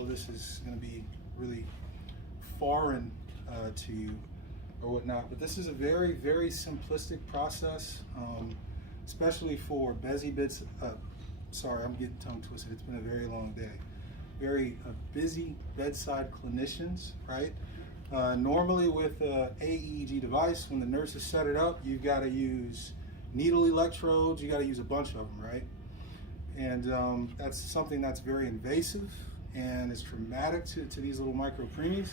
all of this is going to be really foreign to you or whatnot, but this is a very, very simplistic process, especially for sorry, I'm getting tongue twisted. It's been a very long day. Very busy bedside clinicians, right? Normally with an AEG device, when the nurses set it up, you've got to use needle electrodes, you got to use a bunch of them, right? And that's something that's very invasive and is traumatic to these little micro preemies.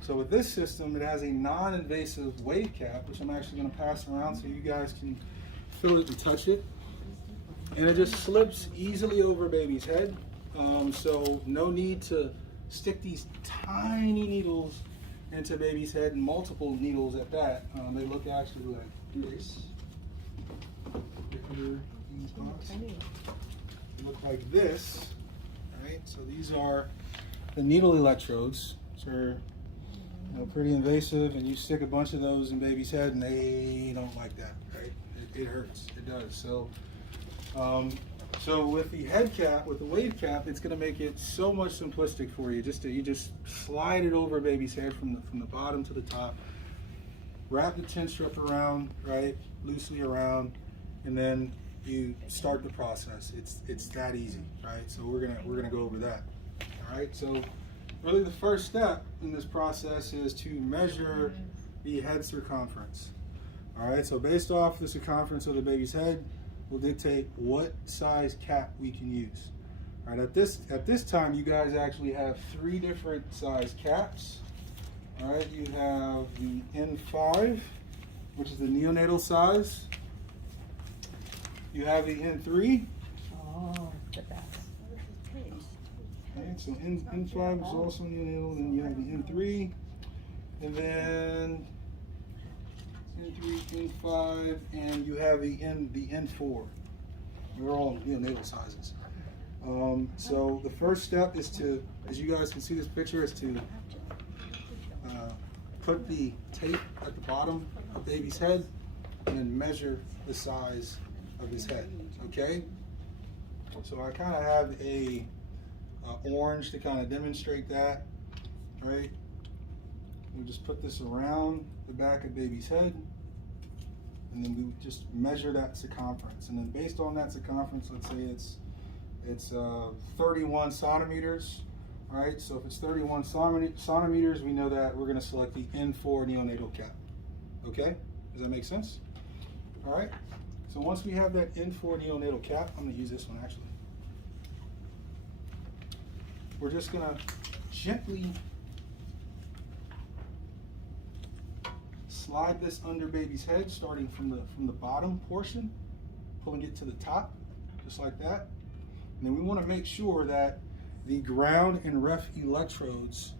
So with this system, it has a non-invasive wave cap, which I'm actually going to pass around so you guys can feel it and touch it. And it just slips easily over baby's head. So no need to stick these tiny needles into baby's head, and multiple needles at that. They look actually like this. Under these spots. They look like this, right? So these are the needle electrodes. So they're pretty invasive, and you stick a bunch of those in baby's head, and they don't like that, right? It hurts. It does. So. So with the head cap, with the wave cap, it's going to make it so much simplistic for you. You just slide it over baby's head from the bottom to the top. Wrap the chin strap around, right, loosely around, and then you start the process. It's that easy, right? So we're gonna go over that. All right. So really, the first step in this process is to measure the head circumference. All right. So based off the circumference of the baby's head, will dictate what size cap we can use. All right, at this time, you guys actually have 3 different size caps. All right, you have the N5, which is the neonatal size. You have the N3. Oh, the best. All right, so N5 is also neonatal, then you have the N3, and then N3, N5, and you have the N4. They're all neonatal sizes. So the first step is to, as you guys can see this picture, is to put the tape at the bottom of baby's head and then measure the size of his head. Okay. So I kind of have a orange to kind of demonstrate that, right? We just put this around the back of baby's head, and then we just measure that circumference. And then based on that circumference, let's say it's 31 centimeters. All right, so if it's 31 centimeters, we know that we're going to select the N4 neonatal cap. Okay, does that make sense? All right, so once we have that N4 neonatal cap, I'm going to use this one actually. We're just going to gently slide this under baby's head, starting from the bottom portion, pulling it to the top, just like that. And then we want to make sure that the ground and ref electrodes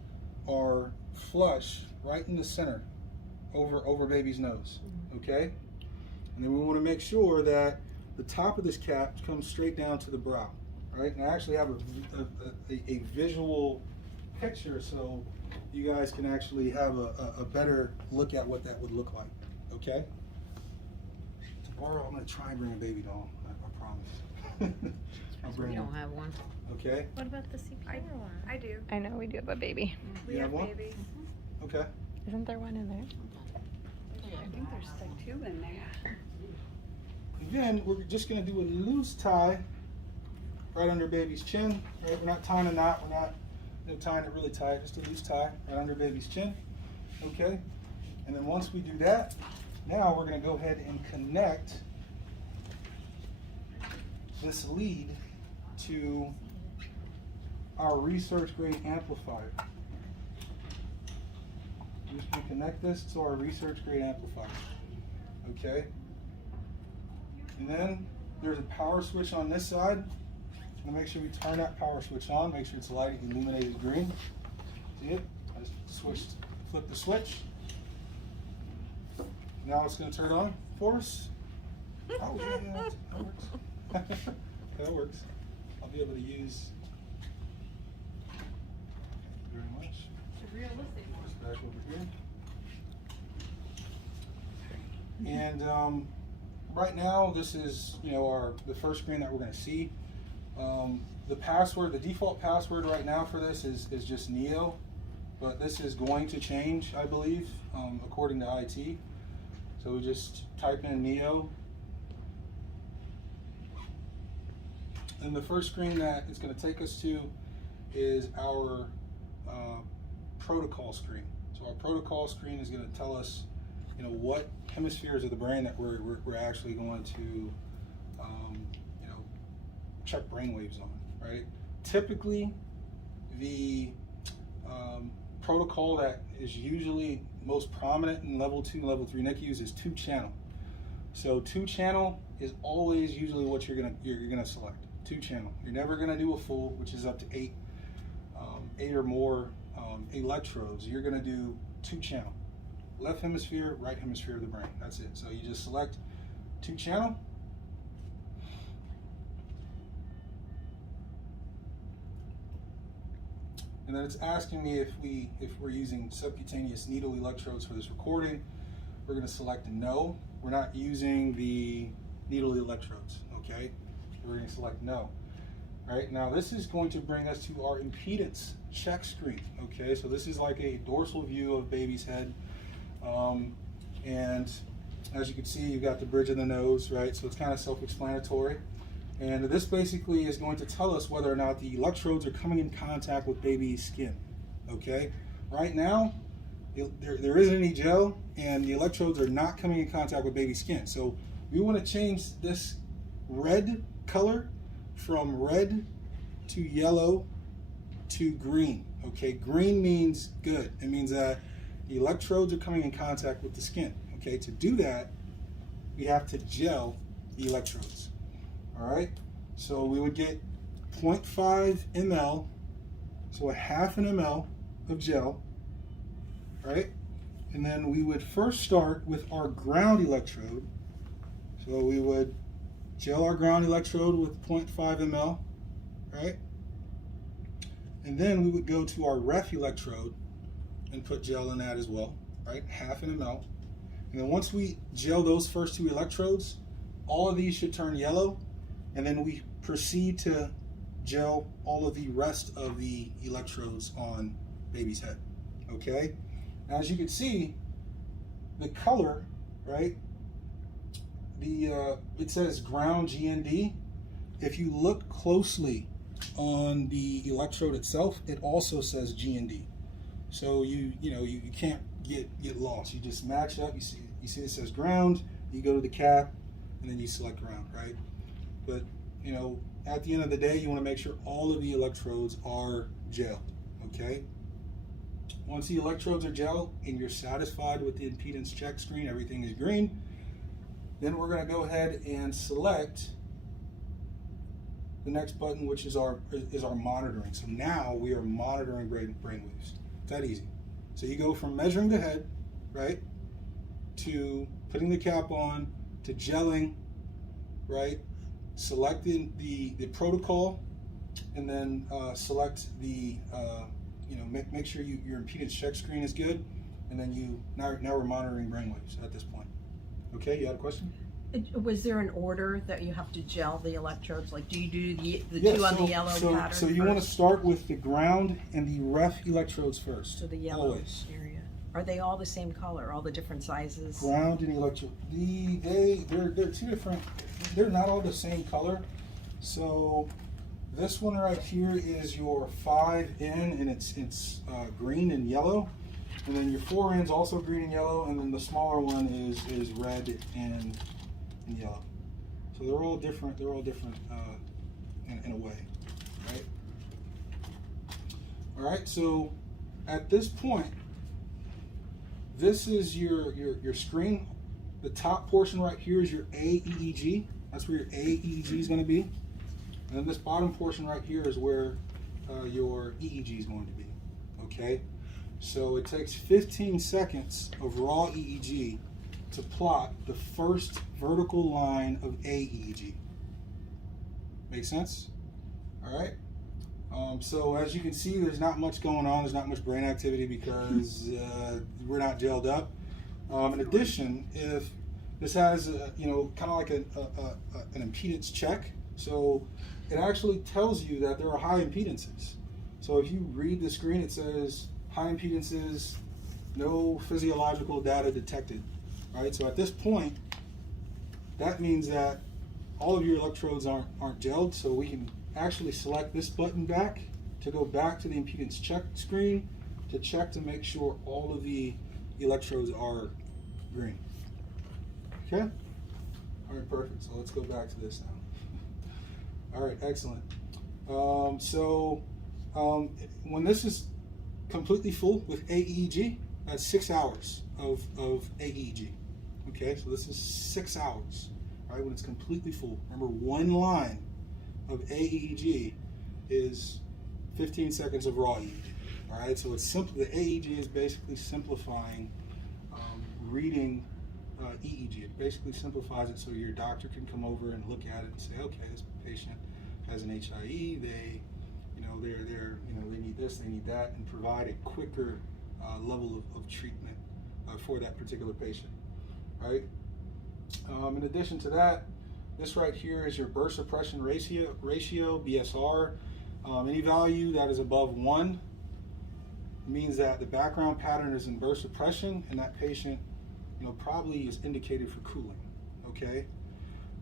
are flush right in the center, over baby's nose. Okay. And then we want to make sure that the top of this cap comes straight down to the brow. Right. And I actually have a visual picture, so you guys can actually have a better look at what that would look like. Okay? Tomorrow I'm going to try and bring a baby doll. I promise. We don't have one. Okay? What about the CPR one? I do. I know, we do have a baby. We have one? babies. Okay. Isn't there one in there? I think there's like 2 in there. Again, we're just going to do a loose tie right under baby's chin. Right? We're not tying a knot. We're not tying it really tight. Just a loose tie right under baby's chin. Okay? And then once we do that, now we're going to go ahead and connect this lead to our research grade amplifier. We're just going to connect this to our research grade amplifier. Okay? And then there's a power switch on this side. And make sure we turn that power switch on. Make sure it's light illuminated green. See it? I just flip the switch. Now it's going to turn on for us. Oh yeah, that works. That works. I'll be able to use. Thank you very much. It's realistic. Just back over here. And right now, this is the first screen that we're going to see. the password, the default password right now for this is just Neo, but this is going to change, I believe, according to IT. So we just type in Neo. And the first screen that it's going to take us to is our protocol screen. So our protocol screen is going to tell us, you know, what hemispheres of the brain that we're actually going to, you know, check brainwaves on, right? Typically, the protocol that is usually most prominent in level 2, level 3 NICUs is 2-channel. So 2-channel is always usually what you're gonna select. 2-channel. You're never gonna do a full, which is up to 8 or more electrodes. You're gonna do 2-channel. Left hemisphere, right hemisphere of the brain. That's it. So you just select 2-channel. And then it's asking me if we're using subcutaneous needle electrodes for this recording. We're going to select no. We're not using the needle electrodes, okay? We're going to select no. All right, now this is going to bring us to our impedance check screen, okay? So this is like a dorsal view of baby's head. And as you can see, you've got the bridge of the nose, right? So it's kind of self-explanatory. And this basically is going to tell us whether or not the electrodes are coming in contact with baby's skin, okay? Right now, there isn't any gel, and the electrodes are not coming in contact with baby's skin. So we want to change this red color from red to yellow to green, okay? Green means good. It means that the electrodes are coming in contact with the skin, okay? To do that, we have to gel the electrodes. All right, so we would get 0.5 ml, so a half an ml of gel, right? And then we would first start with our ground electrode. So we would gel our ground electrode with 0.5 ml, right? And then we would go to our ref electrode and put gel in that as well, right? Half an ml. And then once we gel those first 2 electrodes, all of these should turn yellow. And then we proceed to gel all of the rest of the electrodes on baby's head, okay? Now, as you can see, the color, right, it says ground GND. If you look closely on the electrode itself, it also says GND. So you can't get lost. You just match up. You see it says ground, you go to the cap, and then you select ground, right? But, you know, at the end of the day, you want to make sure all of the electrodes are gelled, okay? Once the electrodes are gelled and you're satisfied with the impedance check screen, everything is green, then we're going to go ahead and select the next button, which is our monitoring. So now we are monitoring brainwaves. It's that easy. So you go from measuring the head, right, to putting the cap on, to gelling, right? Select the protocol, and then select the make sure your impedance check screen is good, and then now we're monitoring brainwaves at this point. Okay, you had a question? Was there an order that you have to gel the electrodes? Like, do you do the Yeah, 2 on the yellow pattern So you want to start with the ground and the ref electrodes first. So the yellow always. area. Are they all the same color? All the different sizes? Ground and electrode. They're 2 different. They're not all the same color. So this one right here is your 5N, and it's green and yellow. And then your 4N is also green and yellow, and then the smaller one is red and yellow. So they're all different. They're all different in a way, right? All right. So at this point, this is your screen. The top portion right here is your AEEG. That's where your AEEG is going to be. And then this bottom portion right here is where your EEG is going to be. Okay. So it takes 15 seconds of raw EEG to plot the first vertical line of AEEG. Make sense? All right. So as you can see, there's not much going on. There's not much brain activity because we're not gelled up. In addition, if this has kind of like an impedance check, so it actually tells you that there are high impedances. So if you read the screen, it says high impedances, no physiological data detected, right? So at this point, that means that all of your electrodes aren't gelled, so we can actually select this button back to go back to the impedance check screen to check to make sure all of the electrodes are green. Okay? All right, perfect. So let's go back to this now. All right, excellent. When this is completely full with AEG, that's 6 hours of AEG. Okay, so this is 6 hours, right, when it's completely full. Remember, one line of AEG is 15 seconds of raw EEG. All right, so it's simple. The AEG is basically simplifying reading EEG. It basically simplifies it so your doctor can come over and look at it and say, okay, this patient has an HIE. They need this, they need that, and provide a quicker level of treatment for that particular patient. Right. In addition to that, this right here is your burst suppression ratio BSR. Any value that is above 1 means that the background pattern is in burst suppression, and that patient, probably is indicated for cooling. Okay.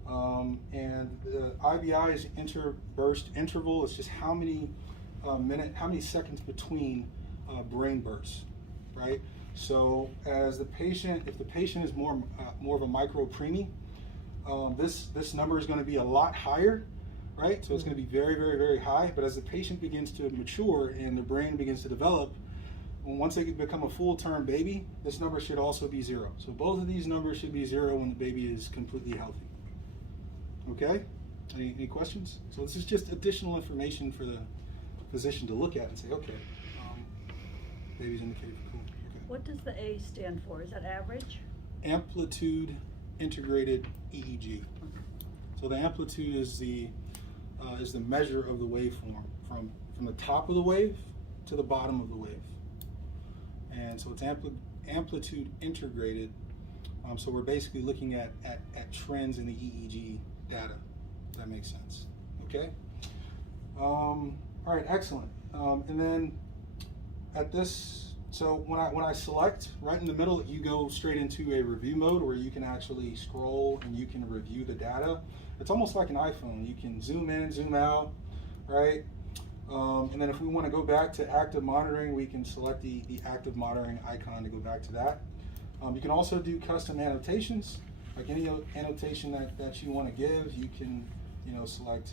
And the IBI is interburst interval. It's just how many seconds between brain bursts, right? So as the patient, if the patient is more of a micropreemie, this number is going to be a lot higher, right? So it's going to be very, very, very high. But as the patient begins to mature and the brain begins to develop, once they become a full-term baby, this number should also be 0. So both of these numbers should be 0 when the baby is completely healthy. Okay? Any questions? So this is just additional information for the physician to look at and say, okay, baby's indicated for cooling. Okay. What does the A stand for? Is that average? Amplitude integrated EEG. So the amplitude is the measure of the waveform from the top of the wave to the bottom of the wave. And so it's amplitude integrated. So we're basically looking at trends in the EEG data, if that makes sense. Okay? All right, excellent. And then at this, so when I select, right in the middle, you go straight into a review mode where you can actually scroll and you can review the data. It's almost like an iPhone. You can zoom in, zoom out, right? And then if we want to go back to active monitoring, we can select the active monitoring icon to go back to that. You can also do custom annotations, like any annotation that you want to give. You can, select,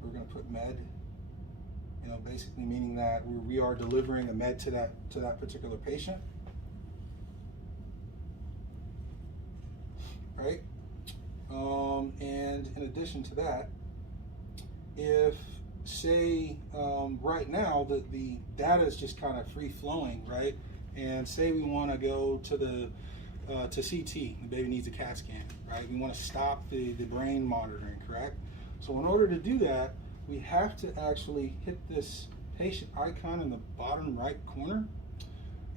we're going to put med, basically meaning that we are delivering a med to that particular patient. Right? And in addition to that, if say right now the data is just kind of free flowing, right? And say we want to go to to CT, the baby needs a CAT scan, right? We want to stop the brain monitoring, correct? So in order to do that, we have to actually hit this patient icon in the bottom right corner,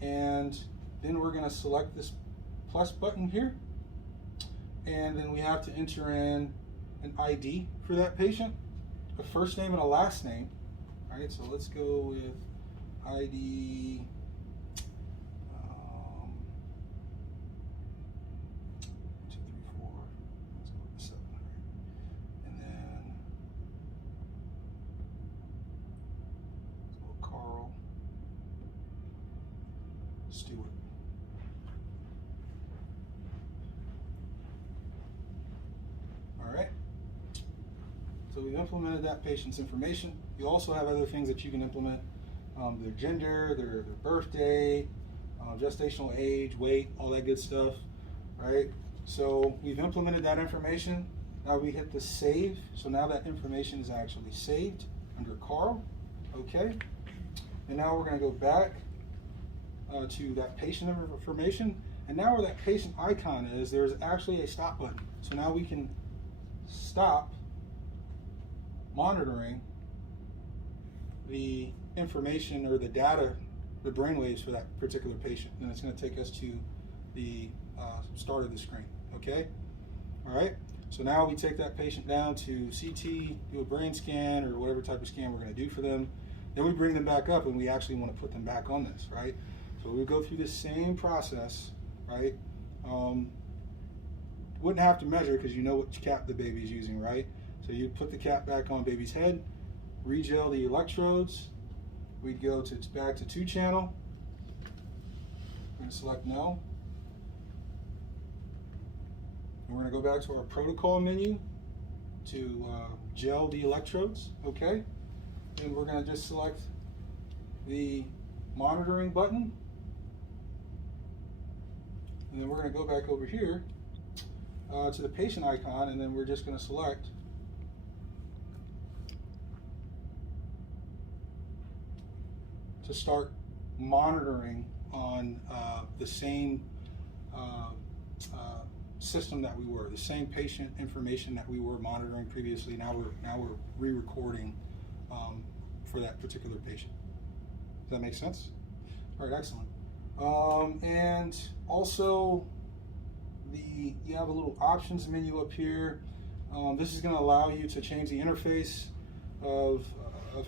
and then we're going to select this plus button here, and then we have to enter in an ID for that patient, a first name and a last name. All right, so let's go with ID 2, 3, 4. Let's go with 7. All right. And then let's go with Carl Stewart. All right. So we've implemented that patient's information. You also have other things that you can implement, their gender, their birthday, gestational age, weight, all that good stuff, right? So we've implemented that information. Now we hit the save. So now that information is actually saved under Carl, okay? And now we're gonna go back to that patient information. And now where that patient icon is, there's actually a stop button. So now we can stop monitoring the information or the data, the brainwaves for that particular patient, and it's going to take us to the start of the screen. Okay, all right. So now we take that patient down to CT, do a brain scan or whatever type of scan we're going to do for them. Then we bring them back up and we actually want to put them back on this, right? So we go through the same process, right? Wouldn't have to measure because you know what cap the baby's using, right? So you put the cap back on baby's head, regel the electrodes. We'd go to back to 2-channel. We're going to select no. And we're going to go back to our protocol menu to gel the electrodes, okay? And we're going to just select the monitoring button. And then we're going to go back over here to the patient icon, and then we're just going to select to start monitoring on the same system that we were, the same patient information that we were monitoring previously. Now we're re-recording for that particular patient. Does that make sense? All right, excellent. And also, you have a little options menu up here. This is going to allow you to change the interface of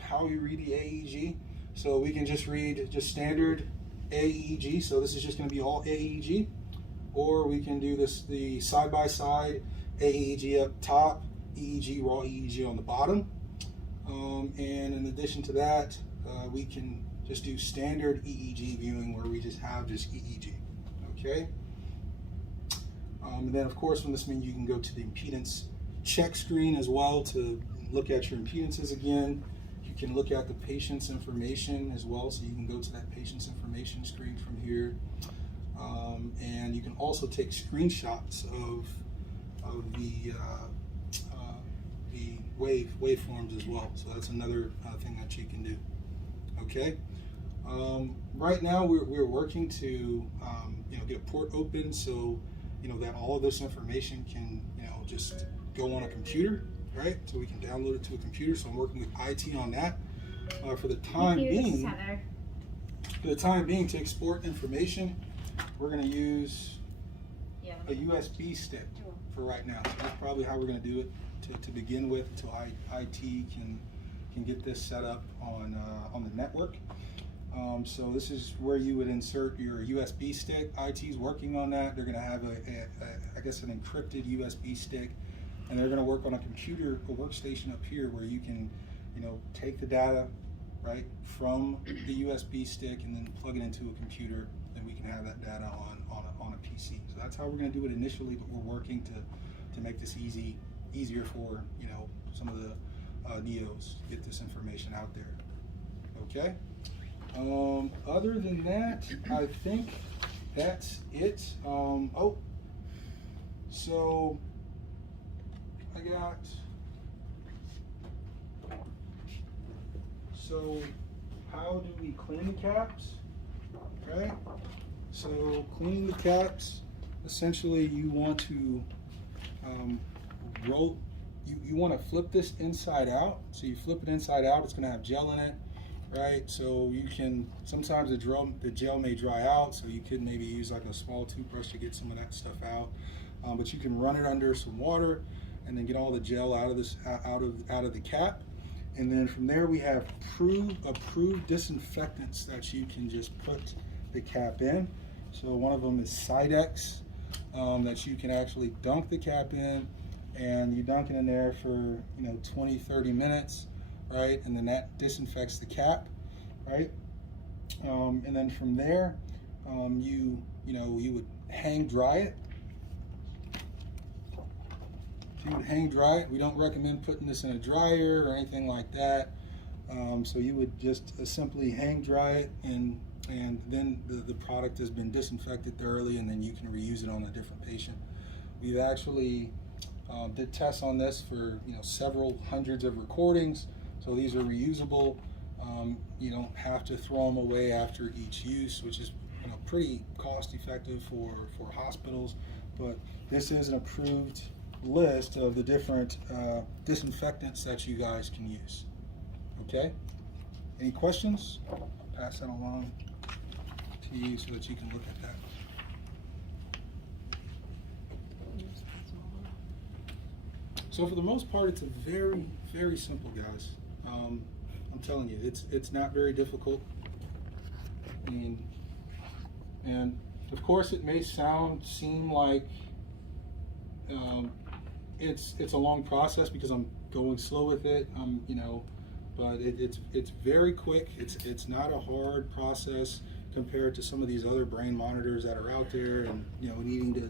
how you read the AEG. So we can just read just standard AEG. So this is just going to be all AEG. Or we can do the side-by-side AEG up top, EEG, raw EEG on the bottom. And in addition to that, we can just do standard EEG viewing where we just have just EEG, okay? And then of course from this menu you can go to the impedance check screen as well to look at your impedances again. You can look at the patient's information as well, so you can go to that patient's information screen from here. And you can also take screenshots of the waveforms as well. So that's another thing that you can do. Okay. Right now we're working to get a port open so that all of this information can just go on a computer, right? So we can download it to a computer. So I'm working with IT on that. For the time being, to export information, we're going to use a USB stick for right now. So that's probably how we're going to do it to begin with until IT can get this set up on the network. So this is where you would insert your USB stick. IT's working on that. They're going to have I guess an encrypted USB stick, and they're going to work on a computer, a workstation up here where you can, take the data right from the USB stick and then plug it into a computer, and we can have that data on a PC. So that's how we're going to do it initially, but we're working to make this easier for some of the neos to get this information out there. Okay. Other than that, I think that's it. So I got. So how do we clean the caps? Okay. So cleaning the caps, essentially you want to roll. You want to flip this inside out. So you flip it inside out. It's going to have gel in it. Right, so you can, sometimes the gel may dry out, so you could maybe use like a small toothbrush to get some of that stuff out. But you can run it under some water and then get all the gel out of the cap. And then from there we have approved disinfectants that you can just put the cap in. So one of them is Sidex, that you can actually dunk the cap in, and you dunk it in there for 20-30 minutes. Right, and then that disinfects the cap, right? And then from there, you would hang dry it. So you would hang dry it. We don't recommend putting this in a dryer or anything like that. So you would just simply hang dry it, and then the product has been disinfected thoroughly, and then you can reuse it on a different patient. We've actually did tests on this for several hundreds of recordings. So these are reusable. You don't have to throw them away after each use, which is pretty cost effective for hospitals. But this is an approved list of the different disinfectants that you guys can use. Okay? Any questions? I'll pass that along to you so that you can look at that. So for the most part, it's a very, very simple, guys. I'm telling you, it's not very difficult. And of course, it may seem like it's a long process because I'm going slow with it. You know, but it's very quick. It's not a hard process compared to some of these other brain monitors that are out there, and you know, needing to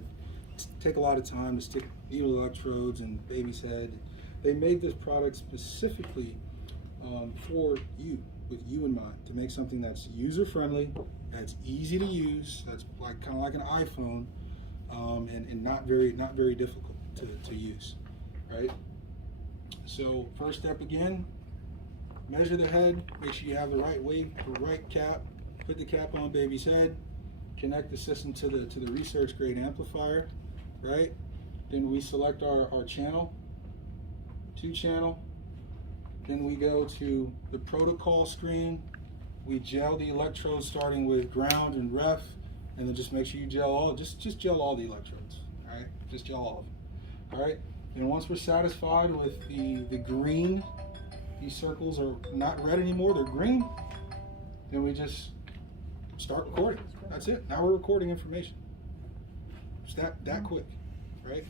take a lot of time to stick needle electrodes and baby's head. They made this product specifically for you, with you in mind, to make something that's user friendly, that's easy to use, that's like kind of like an iPhone, and not very difficult to use, right? So first step again, measure the head, make sure you have the right weight, the right cap, put the cap on baby's head, connect the system to the research grade amplifier, right? Then we select our channel, 2-channel. Then we go to the protocol screen. We gel the electrodes starting with ground and ref, and then just make sure you gel all, just gel all the electrodes, all right? Just gel all of them, all right? And once we're satisfied with the green, these circles are not red anymore, they're green, then we just start recording. That's it. Now we're recording information. It's that quick, right?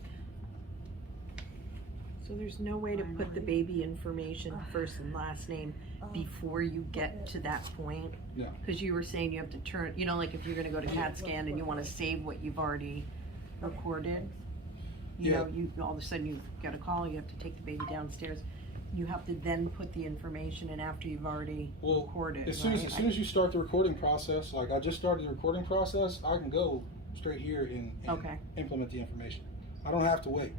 So there's no way to put the baby information, first and last name, before you get to that point? No. Because you were saying you have to turn, you know, like if you're going to go to CAT scan and you want to save what you've already recorded, you know, you all of a sudden you get a call, you have to take the baby downstairs. You have to then put the information in after you've already recorded. As soon as you start the recording process, like I just started the recording process, I can go straight here and implement the information. I don't have to wait.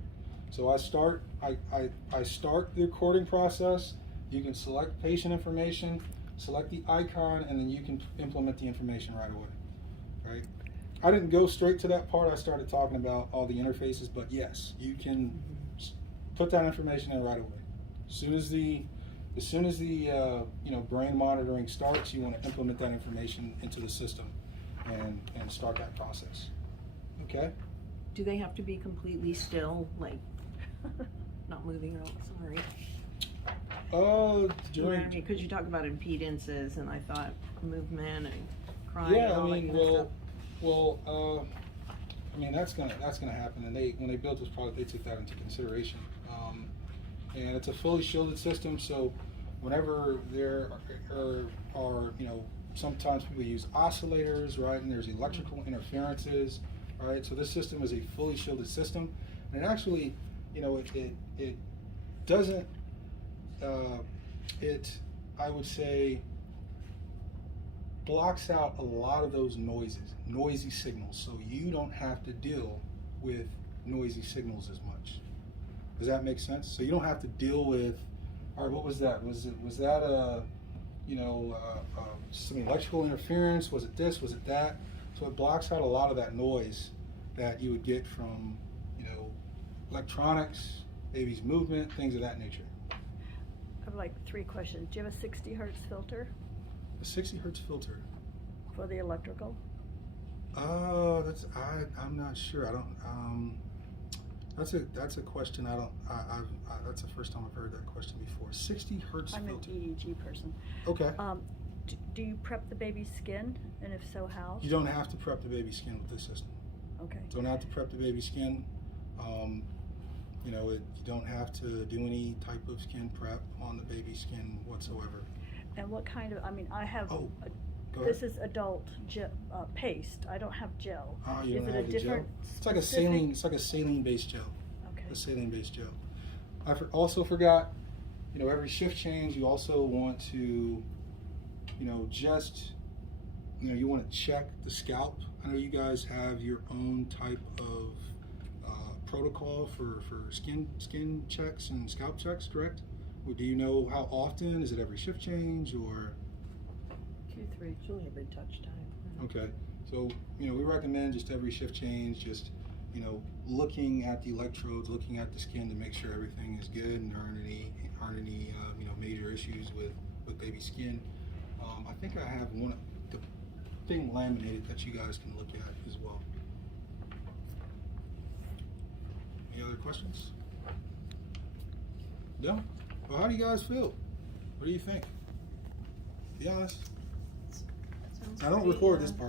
So I start the recording process. You can select patient information, select the icon, and then you can implement the information right away. Right? I didn't go straight to that part. I started talking about all the interfaces, but yes, you can put that information in right away. As soon as the you know, brain monitoring starts, you want to implement that information into the system and start that process. Okay? Do they have to be completely still, like not moving at all? Sorry. Because you talk about impedances, and I thought movement and crying. Yeah, and all I mean, I mean that's gonna happen. And when they built this product, they took that into consideration. And it's a fully shielded system, so whenever there are you know, sometimes people use oscillators, right? And there's electrical interferences, right? So this system is a fully shielded system, and it actually, you know, it doesn't. I would say, blocks out a lot of those noisy signals, so you don't have to deal with noisy signals as much. Does that make sense? So you don't have to deal with, all right, what was that? Was that you know, some electrical interference? Was it this? Was it that? So it blocks out a lot of that noise that you would get from, you know, electronics, baby's movement, things of that nature. I have like 3 questions. Do you have a 60 hertz filter A 60 hertz filter. for the electrical? Oh, I'm not sure. I don't. That's a question I don't. That's the first time I've heard that question before. 60 hertz I'm filter. an EEG person. Okay. Do you prep the baby's skin, and if so, how? You don't have to prep the baby's skin with this system. Okay. Don't have to prep the baby's skin. You know, you don't have to do any type of skin prep on the baby's skin whatsoever. And what kind of? I mean, I have. Go This ahead. is adult paste. I don't have gel. You Is don't it have a the different? gel? It's like a saline. It's like a saline-based gel. Okay. A saline-based gel. I also forgot. You know, every shift change, you also want to, you know, just, you know, you want to check the scalp. I know you guys have your own type of protocol for skin checks and scalp checks, correct? Or do you know how often? Is it every shift change or? Q3, it's only every touch time. Okay, so, you know, we recommend just every shift change, just, you know, looking at the electrodes, looking at the skin to make sure everything is good and there aren't any you know, major issues with baby skin. I think I have the thing laminated that you guys can look at as well. Any other questions? No? Well, how do you guys feel? What do you think? Be honest. I don't record this part.